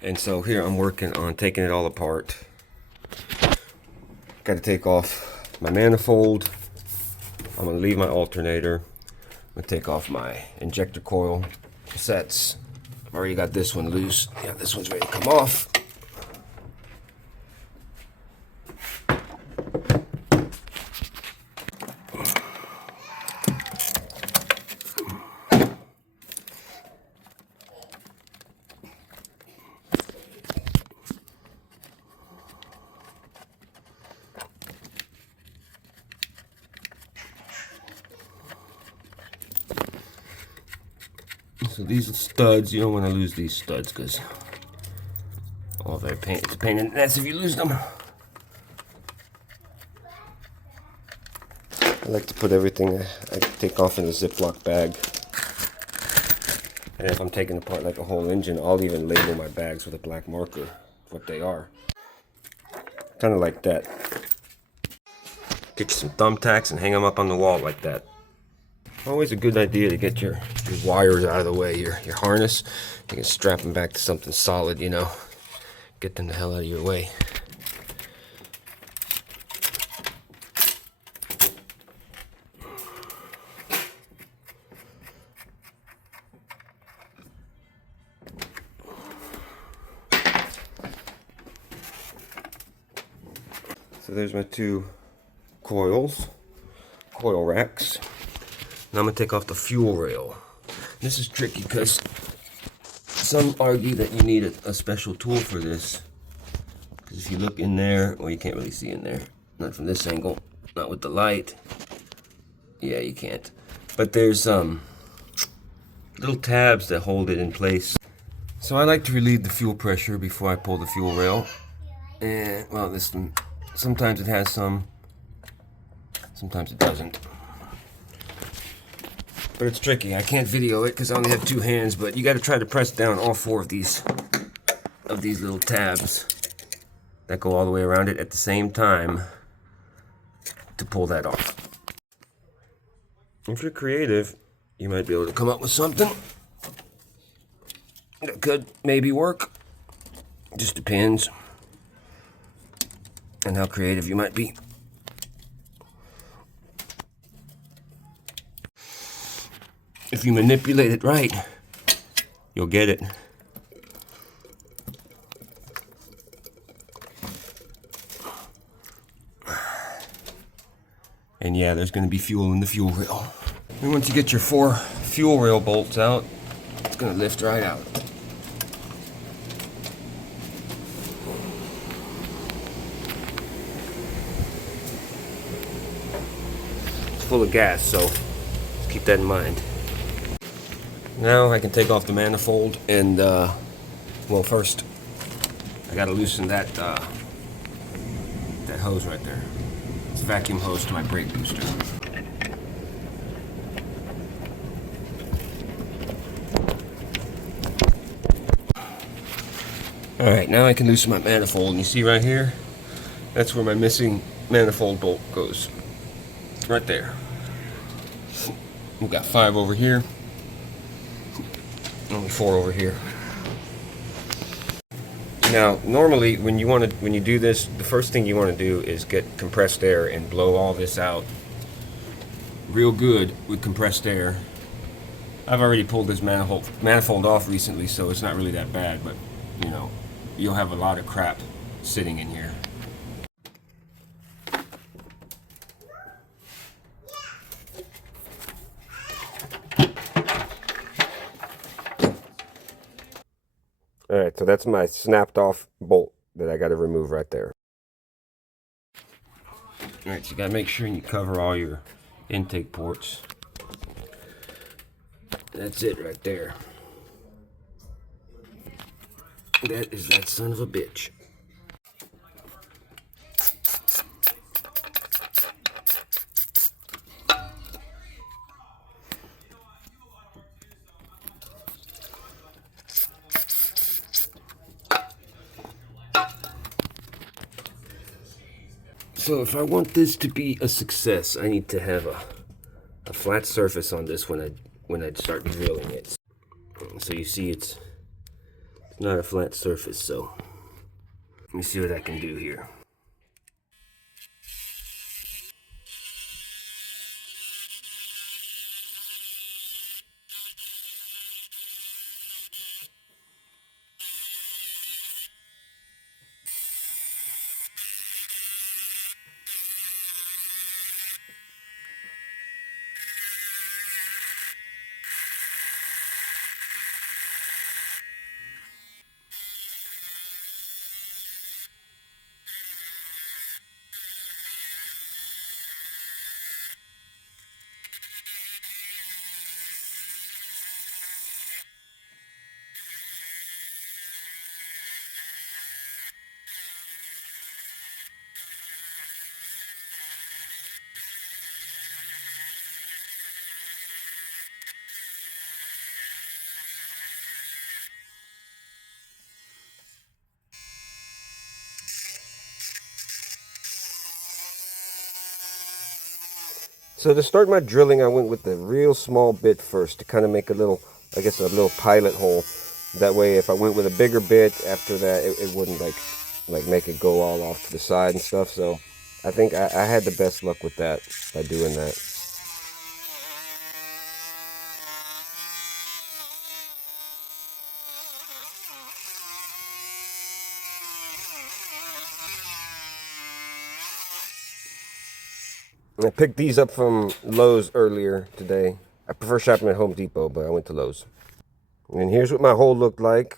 And so here I'm working on taking it all apart. Got to take off my manifold. I'm going to leave my alternator. I'm going to take off my injector coil sets. I've already got this one loose. Yeah, this one's ready to come off. So these are studs. You don't want to lose these studs because it's a pain in the ass if you lose them. I like to put everything I take off in a Ziploc bag. And if I'm taking apart like a whole engine, I'll even label my bags with a black marker, what they are. Kind of like that. Get you some thumbtacks and hang them up on the wall like that. Always a good idea to get your wires out of the way, your harness. You can strap them back to something solid, you know. Get them the hell out of your way. So there's my two coil racks. Now I'm going to take off the fuel rail. This is tricky because some argue that you need a special tool for this. Because if you look in there, well, you can't really see in there. Not from this angle, not with the light. Yeah, you can't. But there's little tabs that hold it in place. So I like to relieve the fuel pressure before I pull the fuel rail. And, well, this one, sometimes it has some, sometimes it doesn't. But it's tricky. I can't video it because I only have two hands, but you got to try to press down all four of these little tabs that go all the way around it at the same time to pull that off. If you're creative, you might be able to come up with something that could maybe work. Just depends on how creative you might be. If you manipulate it right, you'll get it. And yeah, there's going to be fuel in the fuel rail. And once you get your 4 fuel rail bolts out, it's going to lift right out. It's full of gas, so keep that in mind. Now I can take off the manifold and, well, first I gotta loosen that hose right there. It's a vacuum hose to my brake booster. Alright, now I can loosen my manifold, and you see right here, that's where my missing manifold bolt goes. Right there. We've got 5 over here. Only 4 over here. Now, normally when you do this, the first thing you want to do is get compressed air and blow all this out real good with compressed air. I've already pulled this manifold off recently, so it's not really that bad, but you know, you'll have a lot of crap sitting in here. Alright, so that's my snapped off bolt that I got to remove right there. Alright, so you got to make sure you cover all your intake ports. That's it right there. That is that son of a bitch. So if I want this to be a success, I need to have a flat surface on this when I start drilling it. So you see it's not a flat surface, so let me see what I can do here. So to start my drilling, I went with a real small bit first to kind of make a little, I guess, a little pilot hole. That way, if I went with a bigger bit after that, it wouldn't like make it go all off to the side and stuff. So I think I had the best luck with that by doing that. I picked these up from Lowe's earlier today. I prefer shopping at Home Depot, but I went to Lowe's. And here's what my hole looked like.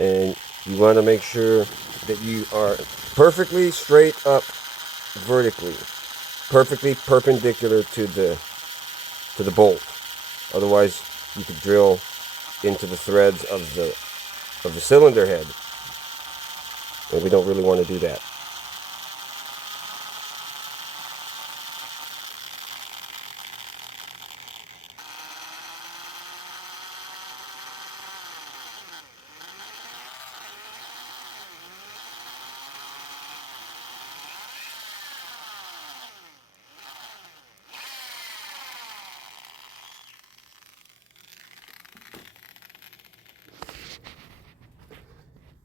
And you want to make sure that you are perfectly straight up vertically, perfectly perpendicular to the bolt. Otherwise, you could drill into the threads of the cylinder head, and we don't really want to do that.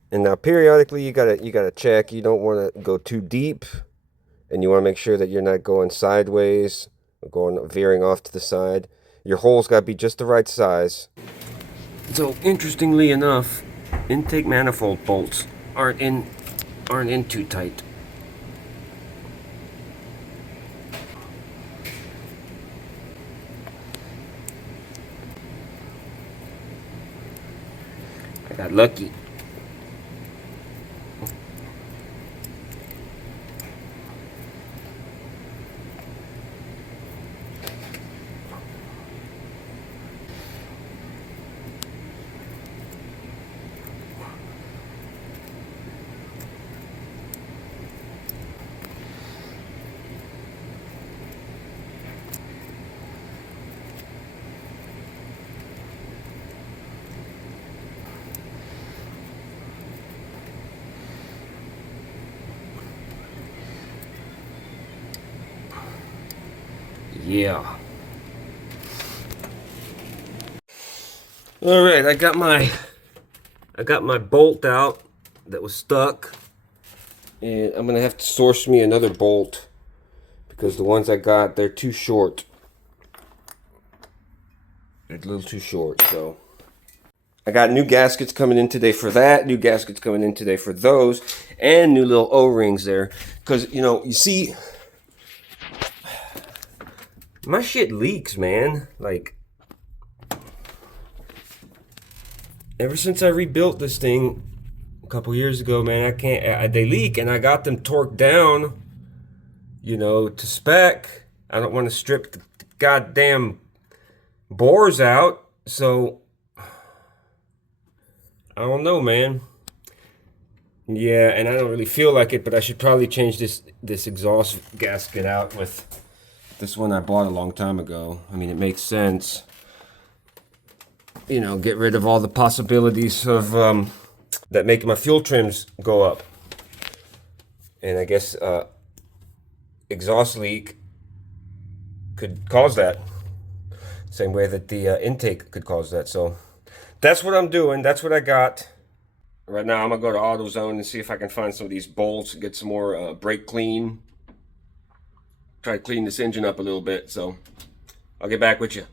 And now periodically you gotta check. You don't want to go too deep, and you want to make sure that you're not going sideways or veering off to the side. Your hole's got to be just the right size. So interestingly enough, intake manifold bolts aren't in too tight. I got lucky. Yeah. All right, I got my bolt out that was stuck, and I'm gonna have to source me another bolt because the ones I got, they're too short. They're a little too short, so I got new gaskets coming in today for that, new gaskets coming in today for those, and new little O-rings there. Because, you see, my shit leaks, man. Like, ever since I rebuilt this thing a couple years ago, man, I can't, they leak, and I got them torqued down, to spec. I don't want to strip the goddamn bores out, so I don't know, man. Yeah, and I don't really feel like it, but I should probably change this exhaust gasket out with this one I bought a long time ago. I mean, it makes sense. Get rid of all the possibilities of that make my fuel trims go up. And I guess exhaust leak could cause that. Same way that the intake could cause that. So that's what I'm doing. That's what I got. Right now, I'm going to go to AutoZone and see if I can find some of these bolts and get some more brake clean. Try to clean this engine up a little bit, so I'll get back with you.